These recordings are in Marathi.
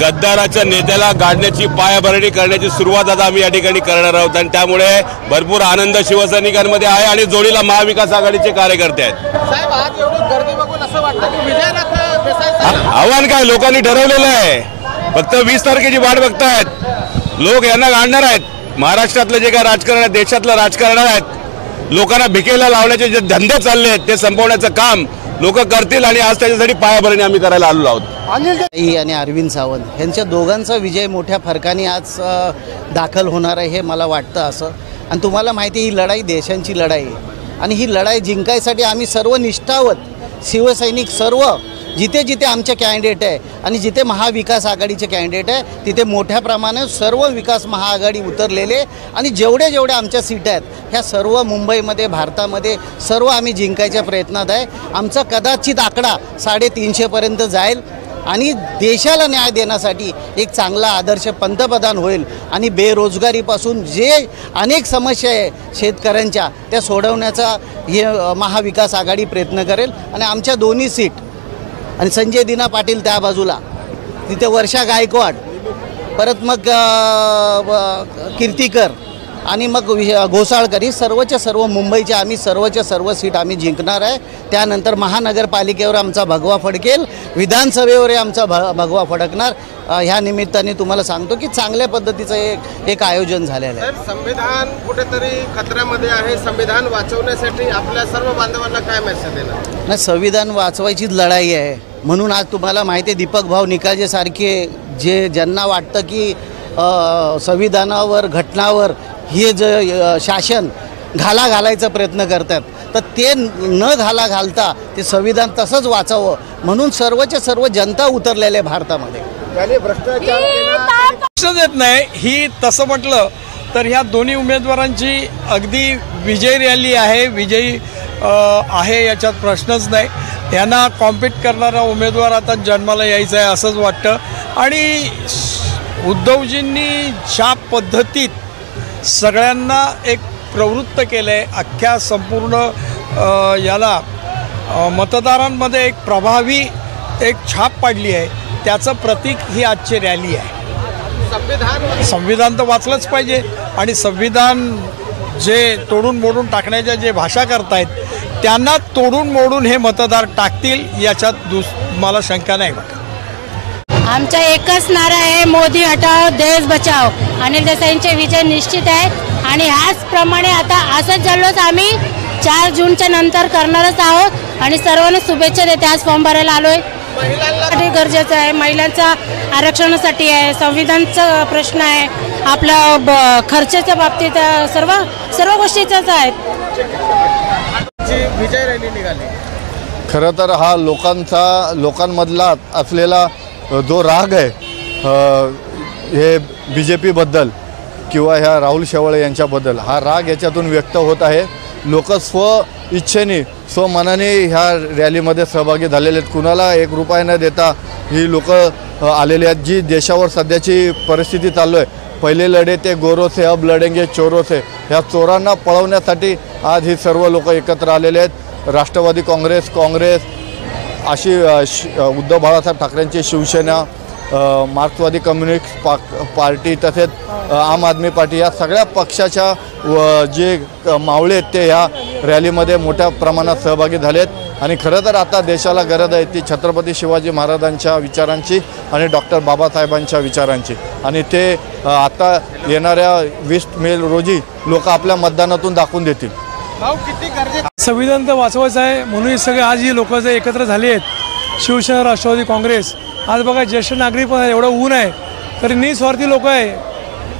गद्दाराच्या नेत्याला गाडण्याची पायाभरणी करण्याची सुरुवात आता आम्ही या ठिकाणी करणार आहोत आणि त्यामुळे भरपूर आनंद शिवसैनिकांमध्ये आहे आणि जोडीला महाविकास आघाडीचे कार्यकर्ते आहेत। साहेब आज एवढी गर्दी बघून असं वाटतं की विजयनाथ देसाई आव्हान काय लोकांनी ठरवलेलं आहे, फक्त 20 तारखेची वाट बघतायत। लोक यांना गाडणार आहेत। महाराष्ट्रातलं जे काय राजकारण आहे, देशातलं राजकारण आहेत, लोकांना भिकेला लावण्याचे जे धंदे चालले आहेत ते संपवण्याचं काम लोक करतील आणि आज त्याच्यासाठी पायाभरणी आम्ही करायला आलो आहोत। आणि अरविंद सावंत यांच्या दोघांचा विजय मोठ्या फरकाने आज दाखल होणार आहे हे मला वाटतं असं। आणि तुम्हाला माहिती ही लढाई देशांची लढाई आहे आणि ही लढाई जिंकायसाठी आम्ही सर्व निष्ठावत शिवसैनिक सर्व जिथे जिथे आमचे कॅन्डिडेट आहे आणि जिथे महाविकास आघाडीचे कॅन्डिडेट आहे तिथे मोठ्या प्रमाणात सर्व विकास महाआघाडी उतरलेले आणि जेवढे जेवढे आमच्या सीट आहेत ह्या सर्व मुंबईमध्ये भारतामध्ये सर्व आम्ही जिंकायच्या प्रयत्नात आहे। आमचा कदाचित आकडा 350 पर्यंत जाईल आणि देशाला न्याय देण्यासाठी एक चांगला आदर्श पंतप्रधान होईल आणि बेरोजगारीपासून जे अनेक समस्या आहे शेतकऱ्यांच्या त्या सोडवण्याचा हे महाविकास आघाडी प्रयत्न करेल। आणि आमच्या दोन्ही सीट आणि संजय दिना पाटील त्या बाजूला तिथे वर्षा गायकवाड परत मग कीर्तिकर आणि मग घोसाळकर ही सर्वच्या सर्व मुंबईच्या आम्ही सर्वच्या सर्व सीट आम्ही जिंकणार आहे। त्यानंतर महानगरपालिकेवर आमचा भगवा फडकेल, विधानसभेवर आमचा भगवा फडकणार। ह्या निमित्ताने तुम्हाला सांगतो की चांगल्या पद्धतीचं एक आयोजन झालेलं आहे। संविधान कुठेतरी खतऱ्यामध्ये आहे, संविधान वाचवण्यासाठी आपल्या सर्व बांधवांना काय मेसेज देणार? नाही, संविधान वाचवायचीच लढाई आहे म्हणून आज तुम्हाला माहिती आहे दीपक भाऊ निकाळजे सारखे ज्यांना वाटतं की संविधानावर घटनावर हे जे शासन घालायचा प्रयत्न करतात तर ते न घालता ते संविधान तसंच वाचावं म्हणून सर्वच्या सर्व जनता उतरलेल्या भारतामध्ये प्रश्न येत नाही। ही तसं म्हटलं तर ह्या दोन्ही उमेदवारांची अगदी विजय रॅली आहे, विजयी आहे याच्यात प्रश्नच नाही। यांना कॉम्पीट करणारा उमेदवार आता जन्माला यायचा आहे असंच वाटतं। आणि उद्धवजींनी ज्या पद्धतीत सगळ्यांना एक प्रवृत्त केलं आहे, अख्ख्या संपूर्ण याला मतदारांमध्ये एक प्रभावी एक छाप पाडली आहे, त्याचं प्रतीक ही आजची रॅली आहे। संविधान तर वाचलंच पाहिजे आणि संविधान जे तोडून मोडून टाकण्याच्या जे भाषा करतायत त्यांना तोडून मोडून हे मतदार टाकतील याच्यात मला शंका नाही वाटत। आमचा एकच नारा आहे, मोदी हटाओ देश बचाओ। अनिल देसाईंचे विजय निश्चित आहे आणि ह्याचप्रमाणे आता असंच जल्लोष आम्ही 4 जूनच्या नंतर करणारच आहोत आणि सर्वांना शुभेच्छा देते। आज फॉर्म भरायला आलोय, महिलांसाठी गरजेचं आहे, महिलांच्या आरक्षणासाठी आहे, संविधानचा प्रश्न आहे, आपला खर्चाच्या बाबतीत सर्व गोष्टीचाच आहे। विजय रॅली निघाली। खरं तर हा लोकांमधला असलेला जो राग आहे हे BJP-बद्दल किंवा ह्या राहुल शेवाळे यांच्याबद्दल हा राग याच्यातून व्यक्त होत आहे। लोक इच्छेने स्वमनाने ह्या रॅलीमध्ये सहभागी झालेले आहेत। कुणाला 1 रुपया न देता ही लोक आलेली आहेत। जी देशावर सध्याची परिस्थिती चालू आहे, पहिले लढे ते गोरों से अब लढेंगे चोरों से, ह्या चोरांना पळवण्यासाठी आज ही सर्व लोक एकत्र आलेले आहेत। राष्ट्रवादी काँग्रेस अशी उद्धव बाळासाहेब ठाकरेंची शिवसेना, मार्क्सवादी कम्युनिस्ट पार्टी तसेच आम आदमी पार्टी या सगळ्या पक्षाच्या जे मावळे आहेत ते ह्या रॅलीमध्ये मोठ्या प्रमाणात सहभागी झालेत। आणि खरं तर आता देशाला गरज आहे ती छत्रपती शिवाजी महाराजांच्या विचारांची आणि डॉक्टर बाबासाहेबांच्या विचारांची। आणि ते आता येणाऱ्या 20 मे रोजी लोक आपल्या मतदानातून दाखवून देतील। संविधान तर वाचवायचं आहे म्हणून सगळे आज ही लोक जे एकत्र झाले आहेत, शिवसेना राष्ट्रवादी काँग्रेस, आज बघा ज्येष्ठ नागरिक पण एवढं ऊन आहे तरी निस्वार्थी लोक आहे,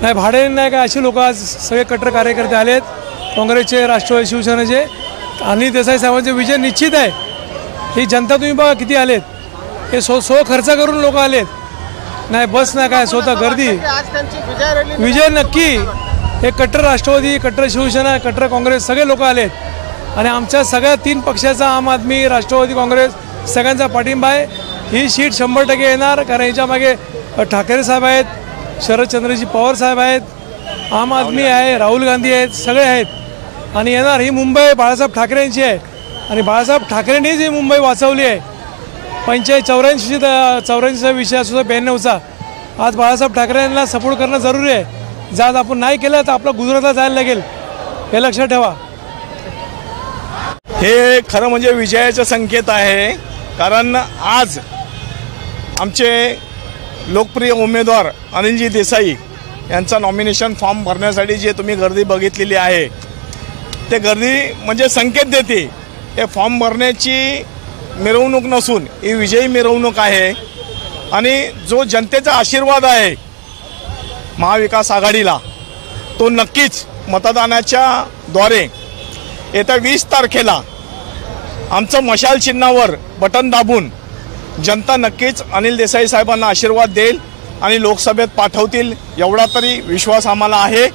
नाही भाडे नाही काय अशी लोक आज सगळे कट्टर कार्यकर्ते आलेत काँग्रेसचे, राष्ट्रवादी शिवसेनेचे। अनिल देसाई साहेबांचे विजय निश्चित आहे। ही जनता तुम्ही बघा किती आलेत, हे सो खर्च करून लोक आलेत नाही बस नाही काय स्वतः गर्दी आज त्यांची विजय रॅली विजय नक्की. हे कट्टर राष्ट्रवादी, कट्टर शिवसेना, कट्टर काँग्रेस सगळे लोक आलेत आणि आमच्या सगळ्या 3 पक्षाचा आम आदमी, राष्ट्रवादी काँग्रेस सगळ्यांचा पाठिंबा आहे. ही सीट 100% येणार कारण याच्या मागे ठाकरे साहेब आहेत, शरदचंद्रजी पवार साहेब आहेत, आम आदमी आहे, राहुल गांधी आहेत, सगळे आहेत आणि येणार. ही मुंबई बाळासाहेब ठाकरेंची आहे आणि बाळासाहेब ठाकरेंनीच ही मुंबई वाचवली आहे. 84चा विषय असतो 92चा. आज बाळासाहेब ठाकरेंना सपोर्ट करणं जरुरी आहे. जर आपण नाही केलं तर आपलं गुजरातला जायला लागेल, हे लक्षात ठेवा. हे खरं म्हणजे विजयाचं संकेत आहे कारण आज आमचे लोकप्रिय उमेदवार अनिलजी देसाई यांचा नॉमिनेशन फॉर्म भरण्यासाठी जे तुम्ही गर्दी बघितलेली आहे ते गर्दी म्हणजे संकेत देते. हे फॉर्म भरण्याची मिरवणूक नसून ही विजयी मिरवणूक आहे आणि जो जनतेचा आशीर्वाद आहे महाविकास आघाडीला तो नक्कीच मतदानाच्या द्वारे येत्या 20 तारखेला आमचं मशाल चिन्हावर बटन दाबून जनता नक्कीच अनिल देसाई साहेबांना आशीर्वाद देईल आणि लोकसभेत पाठवतील एवढा तरी विश्वास आम्हाला आहे.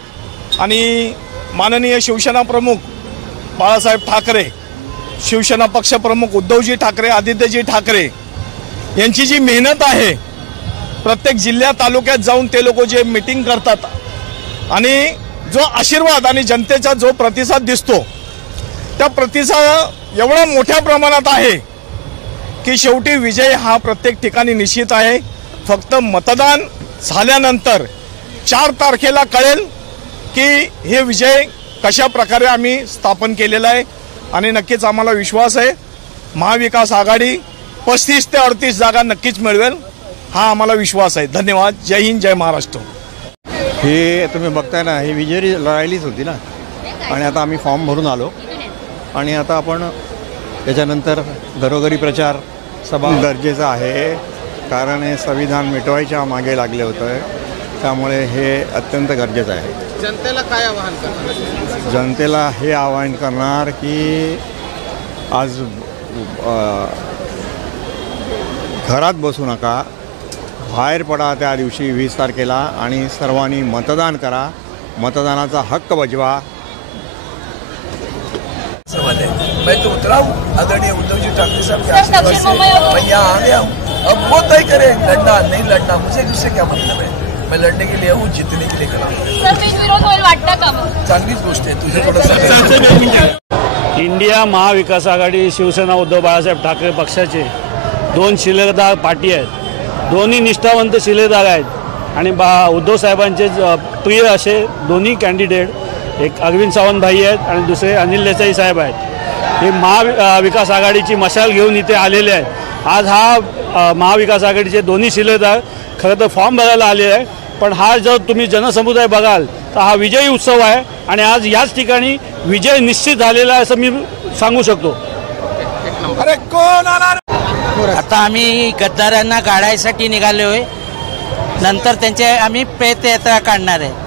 आणि माननीय शिवसेना प्रमुख बाळासाहेब ठाकरे, शिवसेना पक्षप्रमुख उद्धवजी ठाकरे, आदित्यजी ठाकरे यांची जी मेहनत आहे, प्रत्येक जिल्ह्या तालुक्यात जाऊन ते लोक जे मीटिंग करतात आणि जो आशीर्वाद आणि जनतेचा जो प्रतिसाद दिसतो त्या प्रतिसाद एवढा मोठ्या प्रमाणात आहे की शेवटी विजय हा प्रत्येक ठिकाणी निश्चित आहे. फक्त मतदान झाल्यानंतर 4 तारखेला कळेल की हे विजय कशा प्रकारे आम्ही स्थापन केलेला आहे आणि नक्कीच आम्हाला विश्वास आहे महाविकास आघाडी 35 ते 38 जागा नक्कीच मिळवेल, हा आम्हाला विश्वास आहे. धन्यवाद. जय हिंद, जय महाराष्ट्र. हे तुम्ही बघताय ना, ही विजय लढाईलीच होती ना आणि आता आम्ही फॉर्म भरून आलो आणि आता आपण त्याच्यानंतर घरोघरी प्रचार सभा गरजेचं आहे कारण हे संविधान मिटवायच्या मागे लागले होतं, त्यामुळे हे अत्यंत गरजेचं आहे. जनतेला काय आवाहन करणार? जनतेला हे आवाहन करणार की आज घरात बसू नका, बाहेर पडा त्या दिवशी 20 तारखेला आणि सर्वांनी मतदान करा, मतदानाचा हक्क बजवा. मैं तो उतरा हूँ आदरणीय उद्धव जी ठाकरे साहब के आशीर्वाद से मैं यहाँ आ गया हूँ. अब वो तय करें लड़ना नहीं लड़ना, मुझे जिससे क्या मतलब है. मैं लड़ने के लिए हूँ, जीतने के लिए खड़ा हूँ. चांगलीच गोष्ट आहे. तुझे थोडंसं इंडिया महाविकास आघाडी शिवसेना उद्धव बाळासाहेब ठाकरे पक्षाचे 2 शिलेदार पार्टी आहेत. दोन्ही निष्ठावंत शिलेदार आहेत आणि उद्धव साहेबांचे प्रिय असे दोन्ही कॅन्डिडेट, एक अरविंद सावंत भाई आहेत आणि दुसरे अनिल देसाई साहेब आहेत. हे महाविकास आघाडीची मशाल घेऊन इथे आलेले आहेत. आज हा महाविकास आघाडीचे दोन्ही शिलेदार खरं तर फॉर्म भरायला आले आहे, पण हा जर तुम्ही जनसमुदाय बघाल तर हा विजयी उत्सव आहे आणि आज याच ठिकाणी विजय निश्चित झालेला आहे असं मी सांगू शकतो. अरे कोण आला? आता आम्ही गद्दारांना गाडायसाठी निघालोय, नंतर त्यांचे आम्ही प्रेतयात्रा काढणार आहे.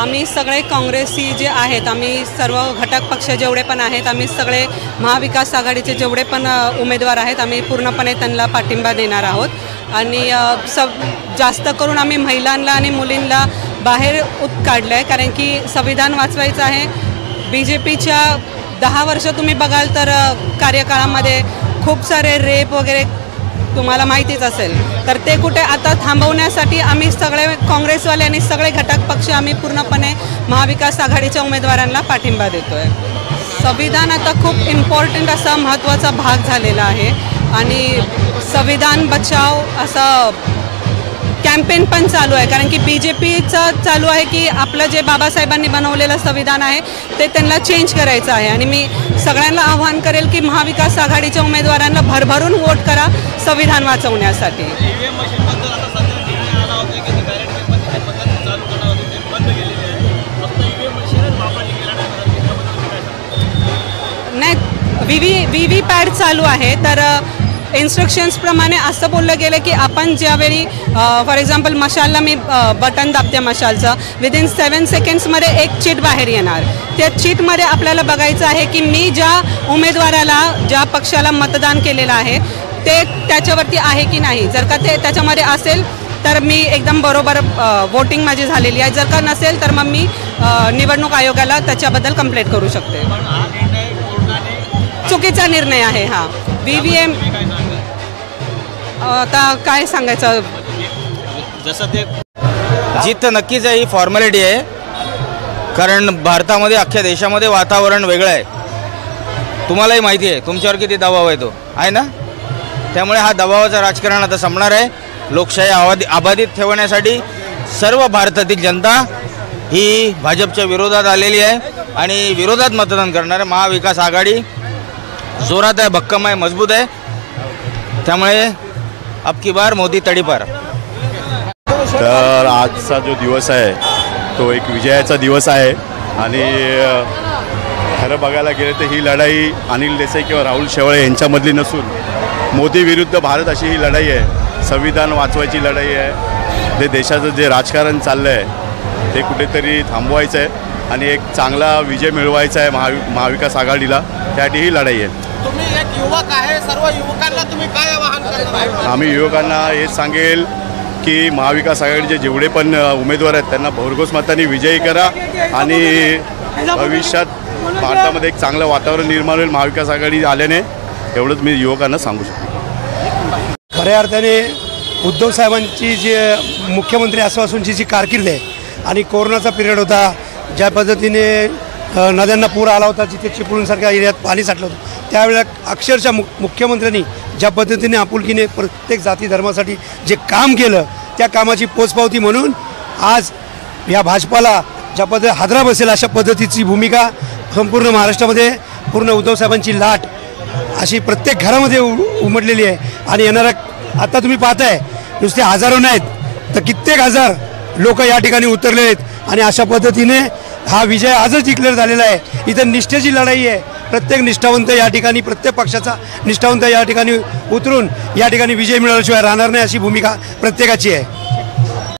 आम्ही सगळे काँग्रेसी जे आहेत, आम्ही सर्व घटक पक्ष जेवढे पण आहेत, आम्ही सगळे महाविकास आघाडीचे जेवढे पण उमेदवार आहेत, आम्ही पूर्णपणे त्यांना पाठिंबा देणार आहोत. आणि जास्त करून आम्ही महिलांना आणि मुलींना बाहेर काढलं आहे कारण की संविधान वाचवायचं आहे. BJPच्या 10 वर्ष तुम्ही बघाल तर कार्यकाळामध्ये खूप सारे रेप वगैरे तुम्हाला माहितीच असेल, तर ते कुठे आता थांबवण्यासाठी आम्ही सगळे काँग्रेसवाले आणि सगळे घटक पक्ष आम्ही पूर्णपणे महाविकास आघाडीच्या उमेदवारांना पाठिंबा देतो आहे. संविधान आता खूप इम्पॉर्टंट असा महत्त्वाचा भाग झालेला आहे आणि संविधान बचाव असा कॅम्पेन पण चालू आहे कारण की BJPचं चालू आहे की आपलं जे बाबासाहेबांनी बनवलेलं संविधान आहे ते त्यांना चेंज करायचं आहे. आणि मी सगळ्यांना आवाहन करेल की महाविकास आघाडीच्या उमेदवारांना भरभरून वोट करा संविधान वाचवण्यासाठी. नाही, VVPAT चालू आहे तर इन्स्ट्रक्शन्सप्रमाणे असं बोललं गेलं की आपण ज्यावेळी फॉर एक्झाम्पल मशालला मी बटन दाबते मशालचं, विदिन 7 सेकंड्समध्ये एक चिट बाहेर येणार. त्या चिटमध्ये आपल्याला बघायचं आहे की मी ज्या उमेदवाराला, ज्या पक्षाला मतदान केलेलं आहे ते त्याच्यावरती आहे की नाही. जर का ते त्याच्यामध्ये असेल तर मी एकदम बरोबर वोटिंग माझी झालेली आहे. जर का नसेल तर मग मी निवडणूक आयोगाला त्याच्याबद्दल कंप्लेंट करू शकते. चुकीचा निर्णय आहे हा. VVM आता काय सांगायचं, जसं ते जीत नक्कीच आहे, ही फॉर्मॅलिटी आहे. कारण भारतामध्ये अख्ख्या देशामध्ये वातावरण वेगळं आहे. तुम्हालाही माहिती आहे तुमच्यावर किती दबाव आहे, तो आहे ना. त्यामुळे हा दबावाचं राजकारण आता संपणार आहे. लोकशाही अबाधित ठेवण्यासाठी सर्व भारतातील जनता ही भाजपच्या विरोधात आलेली आहे आणि विरोधात मतदान करणार आहे. महाविकास आघाडी जोरात आहे, भक्कम आहे, मजबूत आहे. त्यामुळे अब की बार मोदी तडीपार. तर आजचा जो दिवस आहे तो एक विजयाचा दिवस आहे आणि खरं बघायला गेलं तर ही लढाई अनिल देसाई किंवा राहुल शेवाळे यांच्यामधली नसून मोदी विरुद्ध भारत अशी ही लढाई आहे. संविधान वाचवायची लढाई आहे. ते देशाचं जे राजकारण चाललं आहे ते कुठेतरी थांबवायचं आहे आणि एक चांगला विजय मिळवायचा आहे महाविकास आघाडीला. त्यासाठी ही लढाई आहे. तुम्ही एक युवक आहे, सर्व युवकांना तुम्ही काय आवाहन करणार? आम्ही युवकांना हेच सांगेल की महाविकास आघाडीचे जेवढे पण उमेदवार आहेत त्यांना भरघोस मतांनी विजयी करा आणि भविष्यात भारतामध्ये एक चांगलं वातावरण निर्माण होईल महाविकास आघाडी आल्याने. एवढंच मी युवकांना सांगू शकतो. खऱ्या अर्थाने उद्धव साहेबांची जी मुख्यमंत्री असल्यापासूनची जी कारकीर्द आहे आणि कोरोनाचा पिरियड होता, ज्या पद्धतीने नद्यांना पूर आला होता, जिथे चिपळूणसारख्या एरियात पाणी साठलं होतं, त्यावेळेला अक्षरशः मुख्यमंत्र्यांनी ज्या पद्धतीने आपुलकीने प्रत्येक जाती धर्मासाठी जे काम केलं त्या कामाची पोचपावती म्हणून आज या भाजपाला ज्या पद्धतीने हादरा बसेल अशा पद्धतीची भूमिका संपूर्ण महाराष्ट्रामध्ये पूर्ण उद्धव साहेबांची लाट अशी प्रत्येक घरामध्ये उमटलेली आहे. आणि येणारा आता तुम्ही पाहताय नुसते हजारो नाहीत तर कित्येक हजार लोक या ठिकाणी उतरले आहेत आणि अशा पद्धतीने हा विजय आजच डिक्लेअर झालेला आहे. इथं निष्ठेची लढाई आहे. प्रत्येक निष्ठावंत या ठिकाणी, प्रत्येक पक्षाचा निष्ठावंत या ठिकाणी उतरून या ठिकाणी विजय मिळवल्याशिवाय राहणार नाही अशी भूमिका प्रत्येकाची आहे.